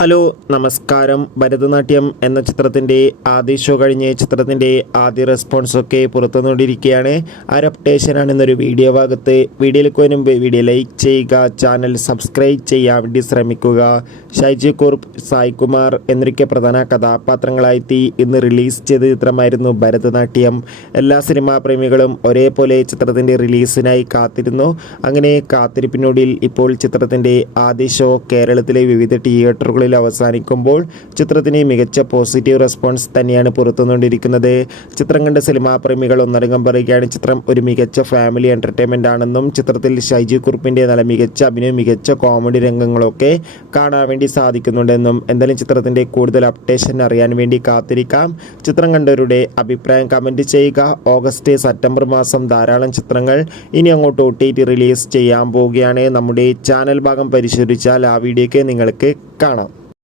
Hello നമസ്കാരം. ഭരതനാട്യം എന്ന ചിത്രത്തിൻ്റെ ആദ്യ ഷോ കഴിഞ്ഞ് ചിത്രത്തിൻ്റെ ആദ്യ റെസ്പോൺസൊക്കെ പുറത്തുനിന്നിരിക്കുകയാണ്. അപ്ഡേഷനാണെന്നൊരു വീഡിയോ ഭാഗത്ത്. വീഡിയോയിലേക്ക് വരുമ്പോൾ വീഡിയോ ലൈക്ക് ചെയ്യുക, ചാനൽ സബ്സ്ക്രൈബ് ചെയ്യാൻ വേണ്ടി ശ്രമിക്കുക. ഷൈജു കുറുപ്പ്, സായ് കുമാർ എന്നൊക്കെ പ്രധാന കഥാപാത്രങ്ങളായി ഇന്ന് റിലീസ് ചെയ്ത ചിത്രമായിരുന്നു ഭരതനാട്യം. എല്ലാ സിനിമാ പ്രേമികളും ഒരേപോലെ ചിത്രത്തിൻ്റെ റിലീസിനായി കാത്തിരുന്നു. അങ്ങനെ കാത്തിരിപ്പിനൊടുവിൽ ഇപ്പോൾ ചിത്രത്തിൻ്റെ ആദ്യ ഷോ കേരളത്തിലെ വിവിധ തിയേറ്ററുകളിൽ അവസാനിക്കുമ്പോൾ ചിത്രത്തിന് മികച്ച പോസിറ്റീവ് റെസ്പോൺസ് തന്നെയാണ് പുറത്തുകൊണ്ടിരിക്കുന്നത്. ചിത്രം കണ്ട സിനിമാ പ്രേമികൾ ഒന്നടങ്കം പറയുകയാണ് ചിത്രം ഒരു മികച്ച ഫാമിലി എൻ്റർടൈൻമെൻ്റ് ആണെന്നും ചിത്രത്തിൽ ഷൈജു കുറുപ്പിൻ്റെ നല്ല മികച്ച അഭിനയം, മികച്ച കോമഡി രംഗങ്ങളൊക്കെ കാണാൻ വേണ്ടി സാധിക്കുന്നുണ്ടെന്നും. എന്തായാലും ചിത്രത്തിൻ്റെ കൂടുതൽ അപ്ഡേഷൻ അറിയാൻ വേണ്ടി കാത്തിരിക്കാം. ചിത്രം കണ്ടവരുടെ അഭിപ്രായം കമൻറ്റ് ചെയ്യുക. ഓഗസ്റ്റ് സെപ്റ്റംബർ മാസം ധാരാളം ചിത്രങ്ങൾ ഇനി അങ്ങോട്ട് OTT റിലീസ് ചെയ്യാൻ പോവുകയാണ്. നമ്മുടെ ചാനൽ ഭാഗം പരിശോധിച്ചാൽ ആ വീഡിയോയ്ക്ക് നിങ്ങൾക്ക് കാണാം.